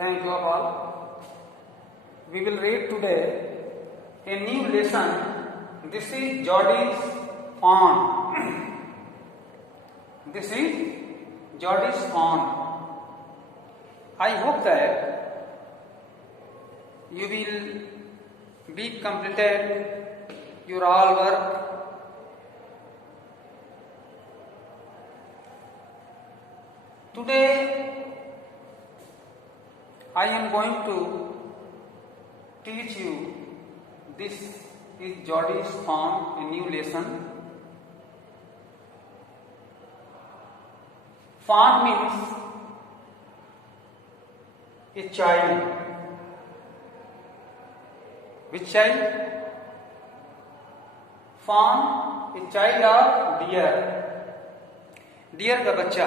Thank you all. We will read today a new lesson. This is Geordie's Fawn. This is Geordie's Fawn. I hope that you will be completed your all work. Today I am going to teach you. This is Geordie's Fawn, a new lesson. Fawn means a child. Which child? Fawn, a child of deer. Deer का बच्चा,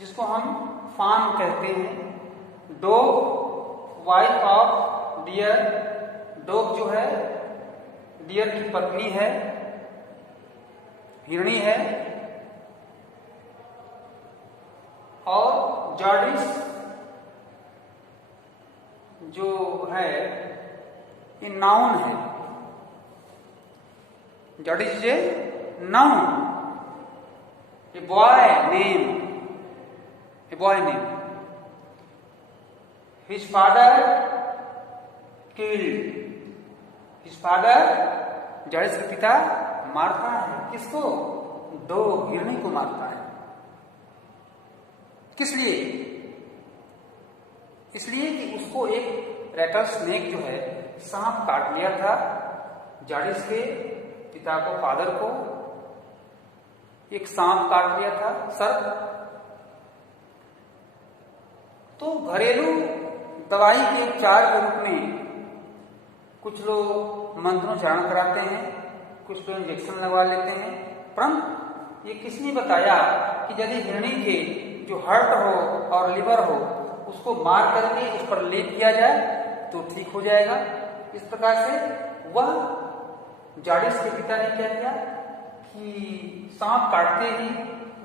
जिसको हम फान कहते हैं. Dog, wife of dear. Dog जो है dear की पत्नी है, हिरणी है. और जॉर्डिस जो है ये नाउन है. Jordis is a noun, a boy name. A boy name. His father killed. His father, Jordis के पिता मारता है. किसको? डॉग, हिरणी को मारता है. किस लिए? इसलिए कि उसको एक रैटल स्नेक जो है सांप काट लिया था. जॉर्डिस के पिता को, फादर को एक सांप काट लिया था, सर्प. तो घरेलू दवाई के उपचार के रूप में कुछ लोग मंत्रोच्चारण कराते हैं, कुछ लोग इंजेक्शन लगवा लेते हैं. परंतु ये किसने बताया कि यदि हिरणी के जो हार्ट हो और लिवर हो उसको मार करके उस पर लेप किया जाए तो ठीक हो जाएगा. इस प्रकार से वह जॉर्डिस के पिता ने क्या किया कि सांप काटते ही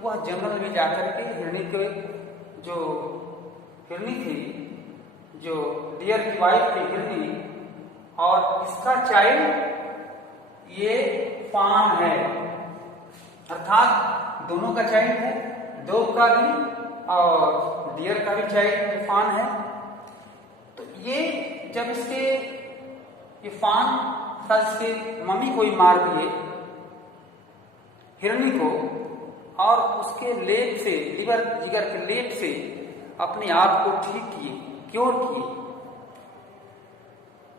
वह जंगल में जाकर के हिरणी के जो हिरणी थी, जो डियर की वाइफ थी हिरणी, और इसका चाइल्ड ये फान है. अर्थात दोनों का चाइल्ड है, डॉग का भी और डियर का भी चाइल्ड फान है. तो ये जब इसके ये फान था, इसके मम्मी को ही मार दिए हिरणी को, और उसके लेप से, लिवर जिगर के लेप से अपने आप को ठीक किए, क्योर किए.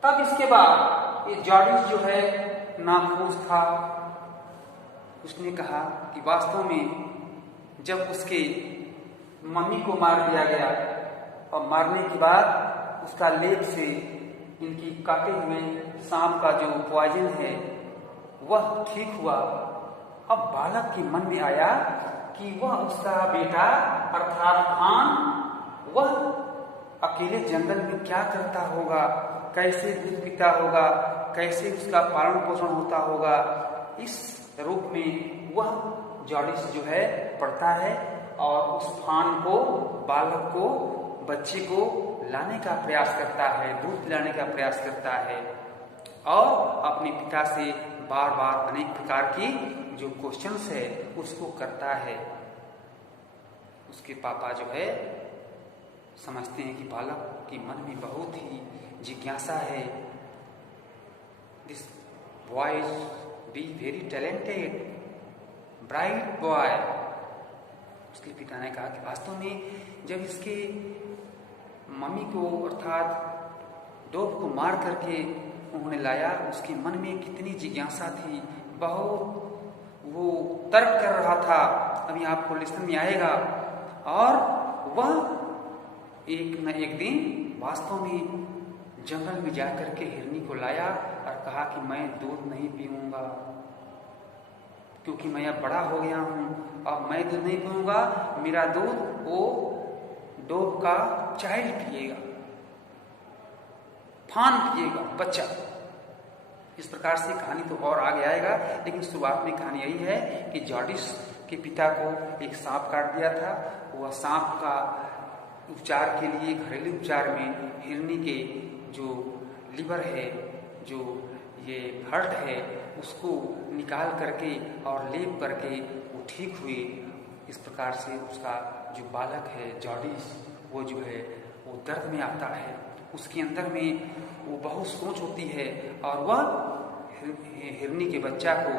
तब इसके बाद ये जॉर्डिस जो है नाखुश था. उसने कहा कि वास्तव में जब उसके मम्मी को मार दिया गया और मारने के बाद उसका लेप से इनकी काटे हुए सांप का जो पॉइजन है वह ठीक हुआ. अब बालक के मन में आया कि वह उसका बेटा अर्थात फान वह अकेले जंगल में क्या करता होगा, कैसे दूध पीता होगा, कैसे उसका पालन पोषण होता होगा. इस रूप में वह जॉर्डिस जो है पढ़ता है और उस फान को, बालक को, बच्चे को लाने का प्रयास करता है, दूध पिलाने का प्रयास करता है और अपने पिता से बार बार अनेक प्रकार की जो क्वेश्चंस है उसको करता है. उसके पापा जो है समझते हैं कि बालक के मन में बहुत ही जिज्ञासा है. This boy is be very talented, bright boy. उसके पिता ने कहा कि वास्तव में जब इसके मम्मी को अर्थात डॉग को मार करके उन्होंने लाया, उसके मन में कितनी जिज्ञासा थी, बहुत वो तर्क कर रहा था. अभी आपको लेसन में आएगा. और वह एक न एक दिन वास्तव में जंगल में जाकर के हिरणी को लाया और कहा कि मैं दूध नहीं पीऊंगा क्योंकि मैं अब बड़ा हो गया हूं. अब मैं दूध नहीं पीऊंगा, मेरा दूध वो डॉग का चाइल्ड पिएगा, फान पिएगा, बच्चा. इस प्रकार से कहानी तो और आगे आएगा, लेकिन शुरुआत में कहानी यही है कि जॉर्डिस के पिता को एक सांप काट दिया था. वह सांप का उपचार के लिए घरेलू उपचार में हिरनी के जो लीवर है, जो ये हार्ट है, उसको निकाल करके और लेप करके वो ठीक हुए। इस प्रकार से उसका जो बालक है जॉर्डिस, वो जो है वो दर्द में आता है, उसके अंदर में वो बहुत सोच होती है और वह हिरनी के बच्चा को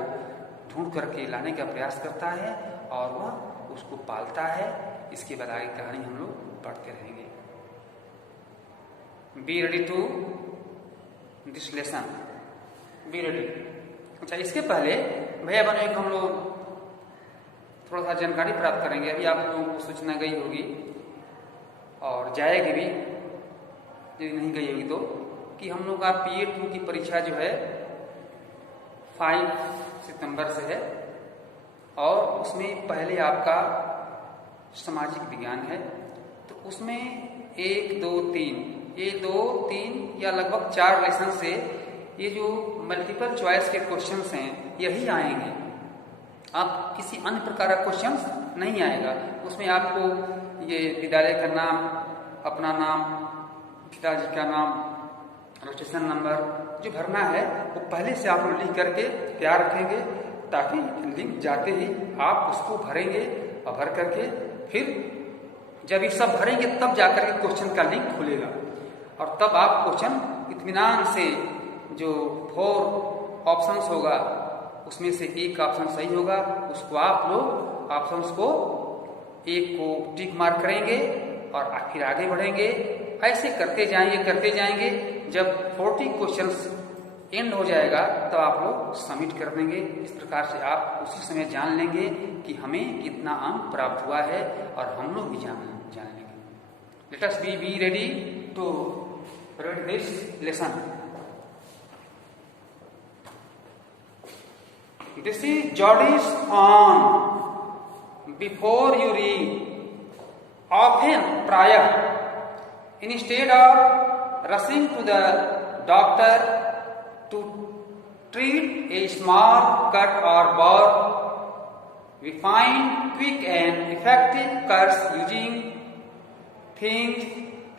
ढूंढ करके लाने का प्रयास करता है और वह उसको पालता है। इसके बाद आगे कहानी हम लोग पढ़ते रहेंगे। Be ready to this lesson, be ready. अच्छा, इसके पहले भैया बहनों एक हम लोग थोड़ा सा जानकारी प्राप्त करेंगे। अभी आप लोगों को सूचना गई होगी और जाएगी भी, यदि नहीं गई होगी तो, कि हम लोग का PA2 की परीक्षा जो है 5 सितंबर से है और उसमें पहले आपका सामाजिक विज्ञान है। तो उसमें 1, 2, 3 ये 2, 3 या लगभग 4 लेसन से ये जो मल्टीपल चॉइस के क्वेश्चंस हैं यही आएंगे। आप किसी अन्य प्रकार का क्वेश्चंस नहीं आएगा। उसमें आपको ये विद्यालय का नाम, अपना नाम, पिताजी का नाम, रजिस्ट्रेशन नंबर जो भरना है वो पहले से आप लोग लिख करके तैयार रखेंगे, ताकि लिंक जाते ही आप उसको भरेंगे और भर करके फिर जब ये सब भरेंगे तब जाकर के क्वेश्चन का लिंक खुलेगा और तब आप क्वेश्चन इत्मीनान से, जो 4 ऑप्शंस होगा उसमें से एक ऑप्शन सही होगा, उसको आप लोग ऑप्शंस को एक को टिक मार्क करेंगे और फिर आगे बढ़ेंगे। ऐसे करते जाएंगे। जब 40 क्वेश्चंस एंड हो जाएगा तो आप लोग सबमिट कर देंगे। इस प्रकार से आप उसी समय जान लेंगे कि हमें कितना अंक प्राप्त हुआ है और हम लोग भी जान लेंगे। Let us be ready to read this lesson. This is Jordy's on. Before you read, often prior, instead of rushing to the doctor to treat a small cut or burn, we find quick and effective cuts using things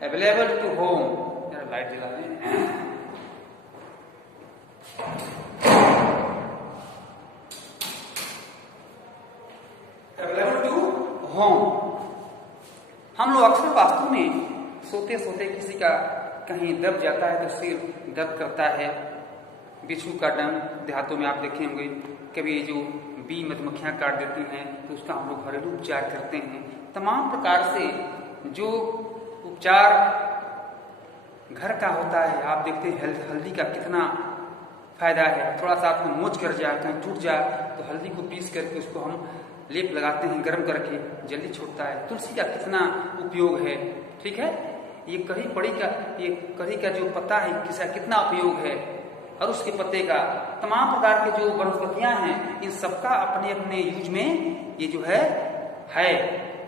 available to home. Light दिला दें। हम लोग अक्सर वास्तव में सोते सोते किसी का कहीं दब जाता है तो सिर दर्द करता है, बिच्छू का डंग, देहातों में आप देखे होंगे कभी जो बी मधुमक्खियां काट देती हैं तो उसका हम लोग घरेलू उपचार करते हैं। तमाम प्रकार से जो उपचार घर का होता है, आप देखते हैं हल्दी का कितना फायदा है। थोड़ा सा आपको मोच कर जाए, कहीं टूट जाए तो हल्दी को पीस करके उसको हम लेप लगाते हैं, गर्म करके, जल्दी छूटता है। तुलसी का कितना उपयोग है, ठीक है। ये कढ़ी का जो पत्ता है किसका कितना उपयोग है, और उसके पत्ते का, तमाम प्रकार के जो वनस्पतियां हैं इन सबका अपने अपने यूज में ये जो है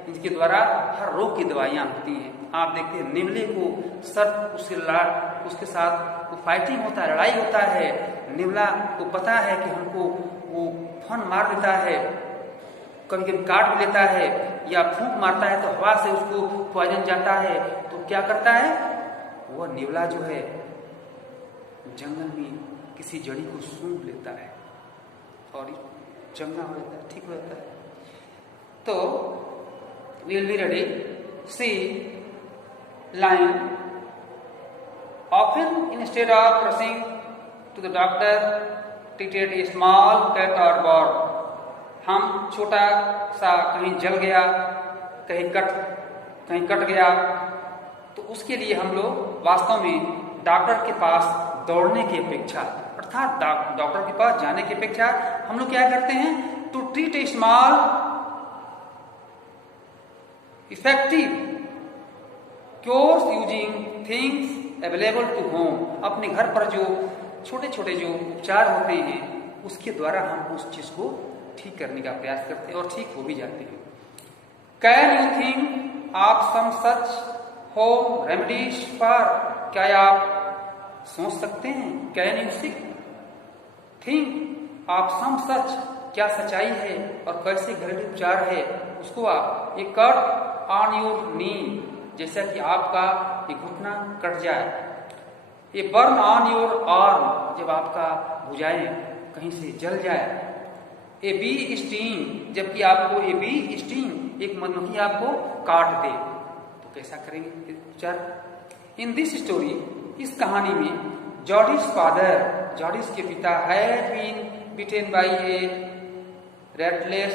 इनके द्वारा हर रोग की दवाइयां होती हैं। आप देखते हैं निमले को सर्प उसके साथ वो फाइटिंग होता है, लड़ाई होता है। निमला को पता है कि हमको वो फन मार देता है, कभी कभी काट भी लेता है या फूंक मारता है तो हवा से उसको पॉइजन जाता है। तो क्या करता है वह निवला जो है जंगल में किसी जड़ी को सूंघ लेता है और चंगा हो जाता है, ठीक हो जाता है। तो we will be ready. See line, often instead of rushing to the doctor treated a small cut और बर्न। हम छोटा सा कहीं जल गया, कहीं कट गया, तो उसके लिए हम लोग वास्तव में डॉक्टर के पास दौड़ने की अपेक्षा, अर्थात डॉक्टर के पास जाने की अपेक्षा हम लोग क्या करते हैं, to treat a small effective cures using things available to home. अपने घर पर जो छोटे छोटे जो उपचार होते हैं उसके द्वारा हम उस चीज को ठीक करने का प्रयास करते हैं और ठीक हो भी जाते हैं। Can you think of some such home remedies for, क्या आप सोच सकते हैं, can you think of some such, क्या सच्चाई है और कैसे घरेलू उपचार है उसको आप, ये कट ऑन योर नी, जैसा कि आपका ये घुटना कट जाए। ये बर्न ऑन योर आर्म, जब आपका भुजाएं कहीं से जल जाए। ए बी स्टिंग, जबकि आपको ए बी स्टिंग, एक मधुमक्खी आपको काट दे, तो कैसा करेंगे उपचार? इन दिस स्टोरी, इस कहानी में जॉर्डिस फादर, जॉर्डिस के पिता had been bitten by a रेटलेस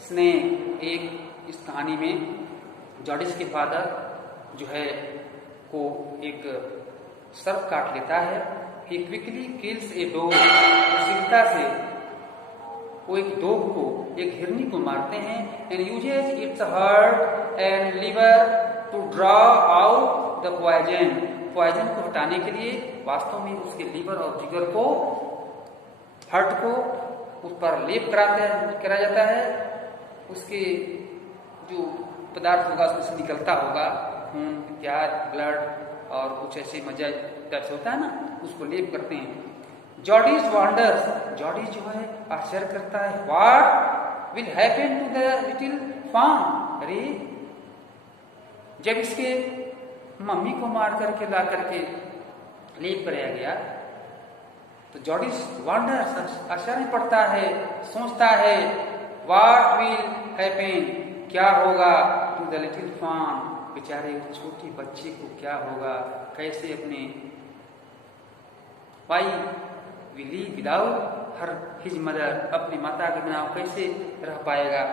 snake. एक इस कहानी में जॉर्डिस के फादर जो है को एक सर्प काट लेता है। ही क्विकली किल्स ए डॉग, शीघ्रता से वो एक डॉग को, एक हिरनी को मारते हैं। And uses its heart and liver to draw out the poison, poison को हटाने के लिए वास्तव में उसके लीवर और जिगर को, हार्ट को उस पर लेप करा जाता है। उसके जो पदार्थ होगा उसमें से निकलता होगा, खून, प्याज, ब्लड और कुछ ऐसे मजा टाइप से होता है ना, उसको लेप करते हैं। जॉर्डिस वंडर्स, जॉर्डिस जो है आश्चर्य करता है। What will happen to the little fawn, अरे जब इसके मम्मी को मार करके ला करके लेप कराया गया, तो जॉर्डिस वंडर्स आश्चर्य पड़ता है, सोचता है व्हाट विल हैपन, क्या होगा टू द लिटिल फॉर्म, बेचारे छोटे बच्चे को क्या होगा, कैसे अपने why willy without her his mother, अपनी माता के बिना कैसे रह पाएगा।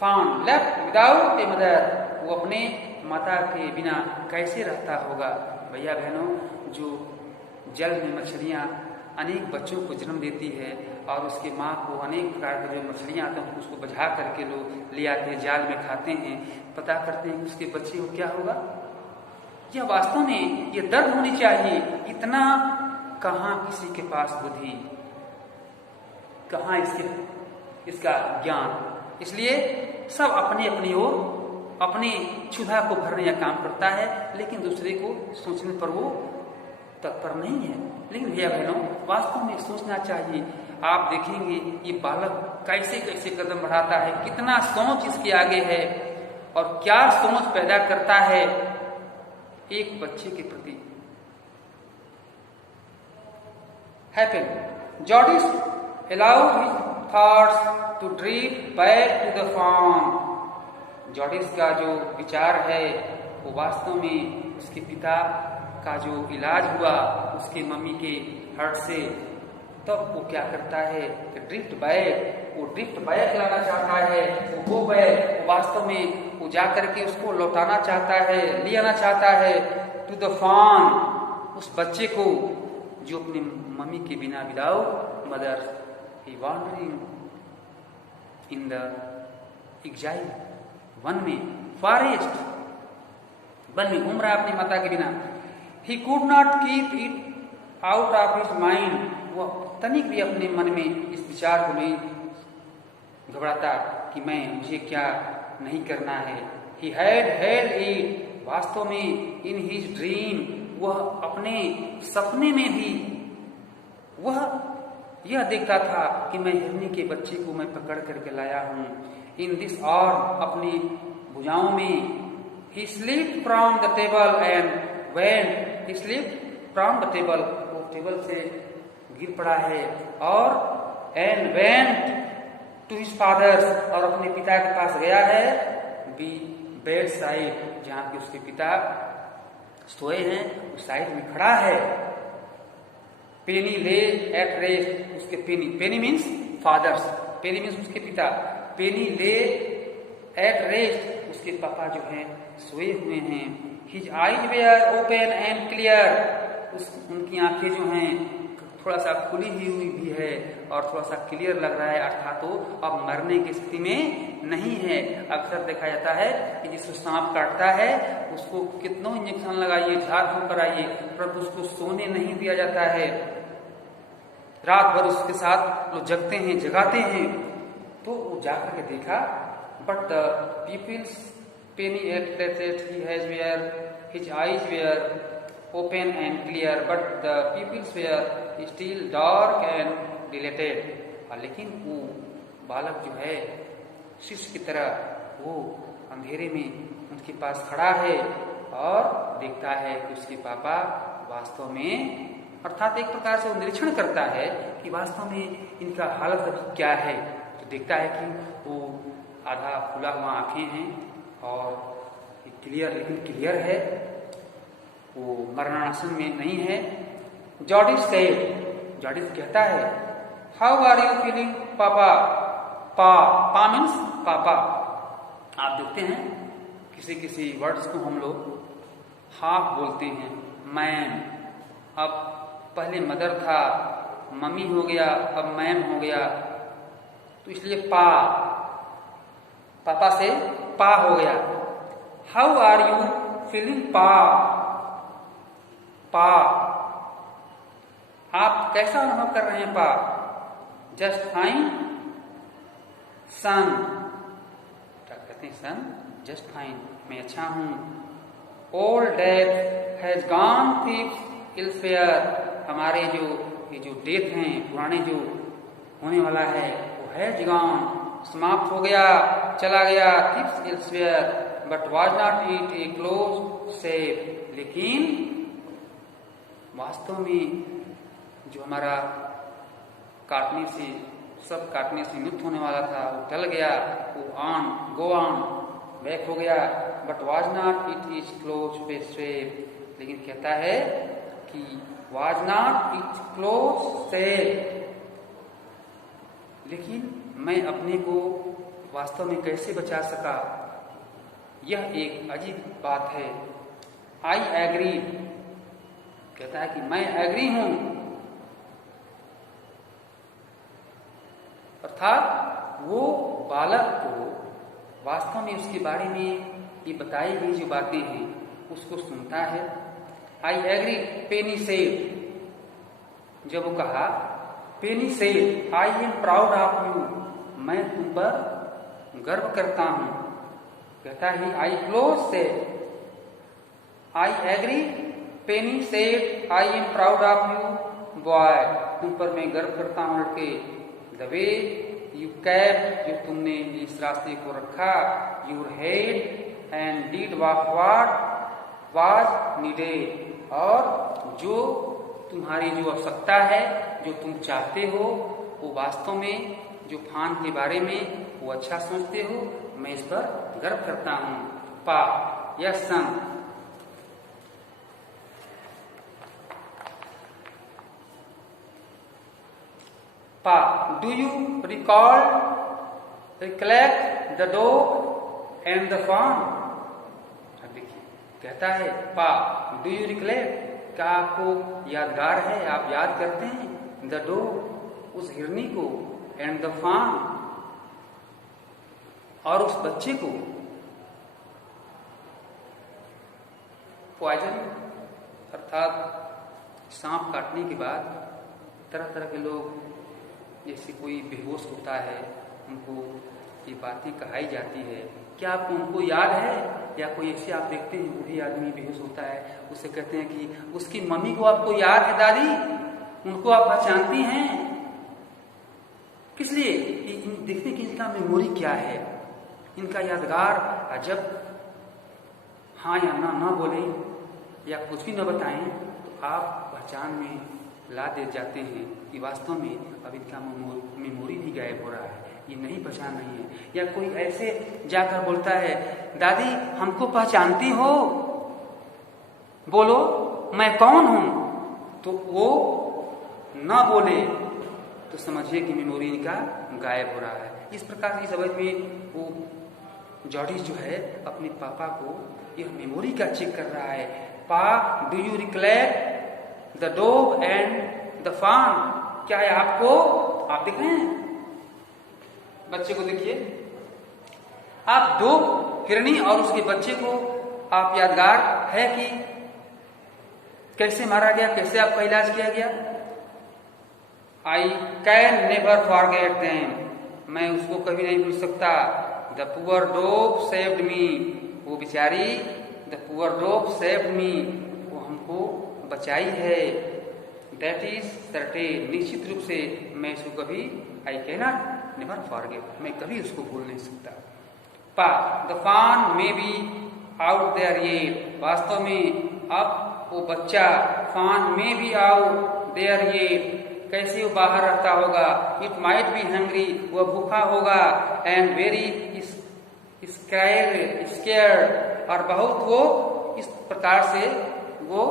Found left without a mother, वो अपने माता के बिना कैसे रहता होगा। भैया बहनों, जो जल में मछलियाँ अनेक बच्चों को जन्म देती है और उसके माँ को अनेक प्रकार के जो मछलियाँ आते हैं उसको बझा करके लोग ले आते हैं, जाल में खाते हैं, पता करते हैं कि उसके बच्चे को क्या होगा। यह वास्तव में ये दर्द होनी चाहिए, इतना कहाँ किसी के पास बुद्धि, कहाँ इसका ज्ञान। इसलिए सब अपनी अपनी ओर अपने क्षुधा को भरने का काम करता है, लेकिन दूसरे को सोचने पर वो तत्पर नहीं है। लेकिन भैया बहनों, वास्तव में सोचना चाहिए। आप देखेंगे ये बालक कैसे कैसे कदम बढ़ाता है, कितना सोच इसके आगे है और क्या सोच पैदा करता है एक बच्चे के प्रति। Happen, Jordis allowed his thoughts to drift back to the farm. Jordis का जो विचार है वो वास्तव में उसके पिता का जो इलाज हुआ उसके मम्मी के हर्ट से, तब वो क्या करता है कि ड्रिफ्ट बैक, वो ड्रिफ्ट बैक लाना चाहता है, वो गो बैक, वास्तव में वो जा करके उसको लौटाना चाहता है, ले आना चाहता है टू द फार्म, उस बच्चे को जो अपनी मम्मी के बिना without mother he wandering in the exile, वन में, फॉरेस्ट, वन में घूम रहा है अपनी माता के बिना। He could not keep it out of his mind, वो तनिक भी अपने मन में इस विचार को नहीं घबराता कि मुझे क्या नहीं करना है। ही हैड हेल्ड इट, वास्तव में इन हिज ड्रीम, वह अपने सपने में भी वह यह देखता था कि मैं हिरनी के बच्चे को मैं पकड़ करके लाया हूं। इन दिस आर्म, अपनी भुजाओं में। He slip from the table and went, he slip from the table, वो टेबल से गिर पड़ा है, और and went to his father, और अपने पिता के पास गया है, बी बेड साइड, जहां पे उसके पिता सोए हैं, उस साइड में खड़ा है। पेनी ले एट रेस्ट, उसके पेनी, पेनी मीन्स फादर्स, पेनी मीन्स उसके पिता, पेनी ले एट रेस्ट, उसके पापा जो हैं सोए हुए हैं। His eyes were open and clear, उनकी आंखें जो हैं थोड़ा सा खुली हुई भी है और थोड़ा सा क्लियर लग रहा है, अर्थात तो अब मरने की स्थिति में नहीं है। अक्सर देखा जाता है कि जिसको सांप काटता है उसको कितनों इंजेक्शन लगाइए, झाड़ फूंक कराइए, परंतु उसको सोने नहीं दिया जाता है, रात भर उसके साथ लोग जगते हैं, जगाते हैं। तो वो जाकर के देखा, but the peoples penny at he has were his eyes were open and clear, but the pupils were still dark and dilated. लेकिन वो बालक जो है शिष्य की तरह वो अंधेरे में उनके पास खड़ा है और देखता है कि उसके पापा वास्तव में, अर्थात एक प्रकार से वो निरीक्षण करता है कि वास्तव में इनका हालत अभी क्या है। तो देखता है कि वो आधा खुला हुआ आंखें हैं और क्लियर, लेकिन क्लियर है, वो मरणासन में नहीं है। जॉर्डिस कहता है, हाउ आर यू फीलिंग पापा? पा मीन्स पापा। आप देखते हैं किसी किसी वर्ड्स को हम लोग हाफ बोलते हैं, मैम। अब पहले मदर था, मम्मी हो गया, अब मैम हो गया, तो इसलिए पापा से पा हो गया। हाउ आर यू फीलिंग पा? आप कैसा अनुभव कर रहे हैं पा? Just fine. सन, क्या कहते हैं? सन, जस्ट फाइन, मैं अच्छा हूं। Old death has gone thieves elsewhere, हमारे ये जो डेथ हैं, पुराने जो होने वाला है, वो हैज गॉन, समाप्त हो गया, चला गया। Thieves elsewhere but was not it a close shave, लेकिन वास्तव में जो हमारा सब काटने से मुक्त होने वाला था, वो टल गया, वो गो ऑन, बैक हो गया। But was not it is close पे सेफ, लेकिन कहता है कि was not it close shave, लेकिन मैं अपने को वास्तव में कैसे बचा सका? यह एक अजीब बात है। आई एग्री, कहता है कि मैं एग्री हूं, अर्थात वो बालक को वास्तव में उसके बारे में ये बताई गई जो बातें हैं उसको सुनता है। आई एग्री, पेनी सेड, जब वो कहा Penny said I am proud of you, मैं तुम पर गर्व करता हूं। कहता है I close said, I agree, Penny said I am proud of you boy, तुम पर मैं गर्व करता हूं लड़के। द वे यू कैप्ट, जो तुमने इस रास्ते को रखा, your head and did what was needed, और जो तुम्हारी जो आवश्यकता है, जो तुम चाहते हो, वो वास्तव में जो फान के बारे में वो अच्छा सोचते हो, मैं इस पर गर्व करता हूं। पा, यस सन। पा, do you recollect the dog and the farm? अब देखिए, कहता है पा, डू यू recollect, क्या आपको यादगार है, आप याद करते हैं? द डॉग, उस हिरनी को, एंड द फार्म, और उस बच्चे को। पॉइजन अर्थात सांप काटने के बाद तरह तरह के लोग, जैसे कोई बेहोश होता है, उनको ये बातें कहाई जाती है। क्या आपको उनको याद है? या कोई ऐसे आप देखते हैं बूढ़े आदमी बेहोश होता है, उसे कहते हैं कि उसकी मम्मी को आपको याद है दादी, उनको आप पहचानती हैं? किस लिए? देखने की इनका मेमोरी क्या है, इनका यादगार। जब हाँ या ना बोले या कुछ भी न बताएं, तो आप पहचान में ला दे जाते हैं कि वास्तव में अब इनका मेमोरी भी गायब हो रहा है, ये नहीं पहचान रही है। या कोई ऐसे जाकर बोलता है, दादी हमको पहचानती हो, बोलो मैं कौन हूं, तो वो ना बोले तो समझिए कि मेमोरी इनका गायब हो रहा है। इस प्रकार की समझ में वो जॉर्डिस जो है अपने पापा को यह मेमोरी का चेक कर रहा है। Pa, do you recollect the dog and the farm, क्या है आपको, आप देख रहे हैं बच्चे को, देखिए आप दो हिरनी और उसके बच्चे को आप यादगार है कि कैसे मारा गया, कैसे आपका इलाज किया गया? I can never forget them, मैं उसको कभी नहीं भूल सकता। The poor dog saved me, वो बेचारी, the poor dog saved me, वो हमको बचाई है। दैट इज सर्टेन, निश्चित रूप से मैं इसको कभी आई कैनॉट never forget, मैं कभी उसको भूल नहीं सकता। पा, the fawn may be out there yet, वास्तव में अब वो बच्चा fawn may be out there yet, कैसे वो बाहर रहता होगा, it might be hungry, वह भूखा होगा, and very scared, और बहुत वो इस प्रकार से वो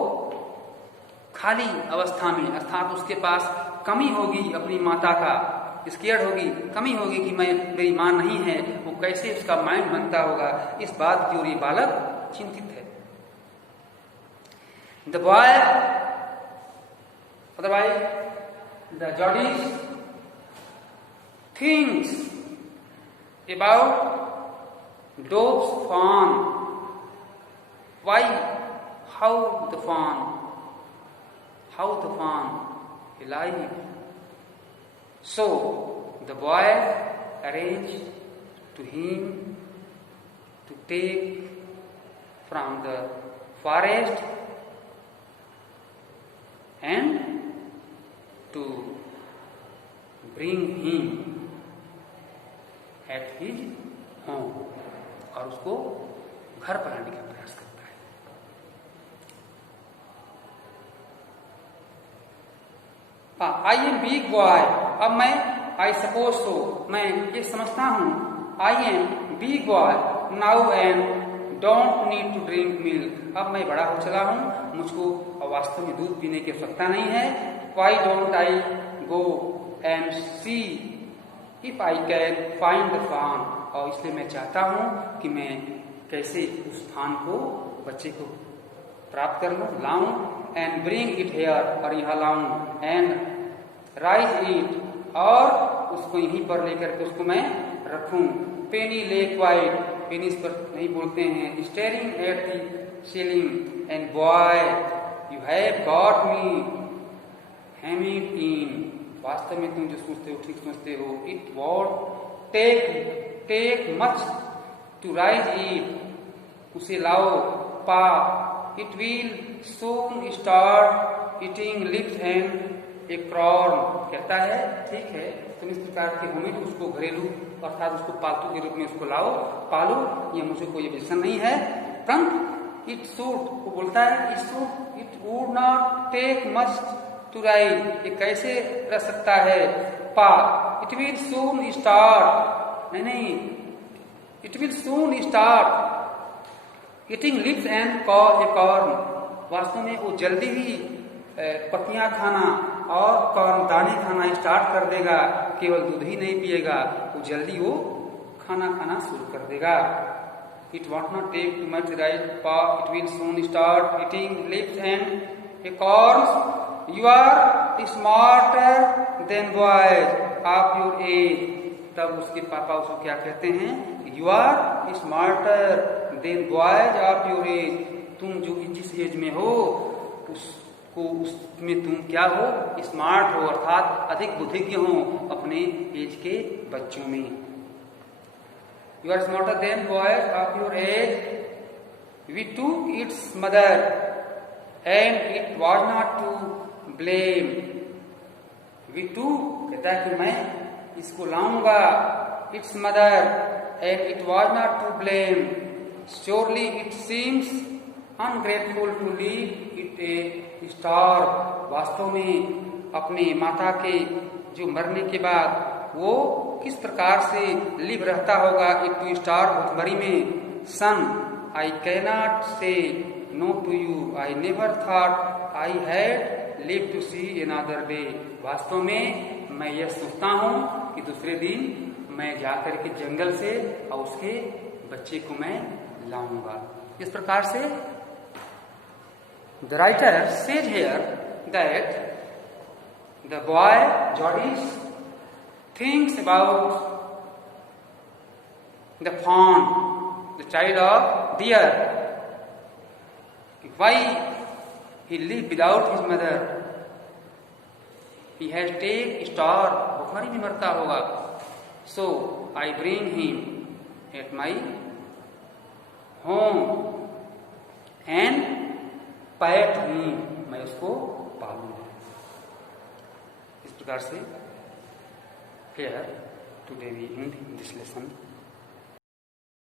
खाली अवस्था में, अर्थात उसके पास कमी होगी अपनी माता का, स्केयर्ड होगी, कमी होगी कि मेरी मां नहीं है, वो कैसे उसका माइंड बनता होगा, इस बात की ओर ये बालक चिंतित है। The boy, otherwise the Jody's things about doves fawn, why, how the fawn alive. So the boy arranged to him to take from the forest and to bring him at his home, और उसको घर पर लाने का प्रयास करता है। आई am big boy, अब मैं आई सपोज सो, मैं ये समझता हूं, I am big boy now and don't need to drink milk, अब मैं बड़ा हो चला हूं, मुझको वास्तव में दूध पीने की आवश्यकता नहीं है। Why don't I go and see if I can find the farm, और इसलिए मैं चाहता हूं कि मैं कैसे उस फार्म को, बच्चे को प्राप्त कर लूं, लाऊं, एंड ब्रिंग इट हेयर, और यहाँ लाऊं, एंड राइज इट, और उसको यहीं पर लेकर के उसको मैं रखूं। पेनी लेक वाइड, पेनी इस पर नहीं बोलते हैं, staring at the ceiling, and boy you have got me hemming in, वास्तव में तुम जो सोचते हो ठीक समझते हो। It what take much to raise it, उसे लाओ, pa, it will soon start eating lips and a corn, कहता है ठीक है तुम इस प्रकार के होमिट उसको घरेलू अर्थात उसको पालतू के रूप में उसको लाओ, पालो, ये मुझे कोई व्यसन नहीं है। परंतु इट सूट, वो बोलता है it would not take much to rise, ये कैसे रह सकता है। Pa, it will soon start, नहीं, it will soon start eating lips and corn, वास्तव में वो जल्दी ही पत्तियां खाना और कॉर्न दाने खाना स्टार्ट कर देगा, केवल दूध ही नहीं पिएगा, वो जल्दी वो खाना खाना शुरू कर देगा। It won't not take too much right, pa, it will soon start eating lips and corn, you are smarter than boys of your age, तब उसके पापा उसको क्या कहते हैं, you are smarter than boys of your age, तुम जो जिस एज में हो उसमें तुम क्या हो, स्मार्ट हो, अर्थात अधिक बुद्धिज्ञ हो अपने एज के बच्चों में। You are smarter than boys of your age, we took its mother and it was not to blame, we too कहता है कि मैं इसको लाऊंगा, its mother and it was not to blame, surely it seems ungrateful to leave it a star, वास्तव में अपने माता के जो मरने के बाद वो किस प्रकार से लिव रहता होगा इट टू स्टार भुखमरी में। Son, I cannot say no to you, I never thought I had live to see another day, वास्तव में मैं यह सोचता हूं कि दूसरे दिन मैं जाकर के जंगल से और उसके बच्चे को मैं लाऊंगा। इस प्रकार से the writer says here that the boy George thinks about the fawn, the child of deer, why he lived without his mother, he has take star, भुखमरी में मरता होगा, so I bring him at my home and pet ही, मैं उसको पालूंगा। इस प्रकार से फिर today we end this lesson.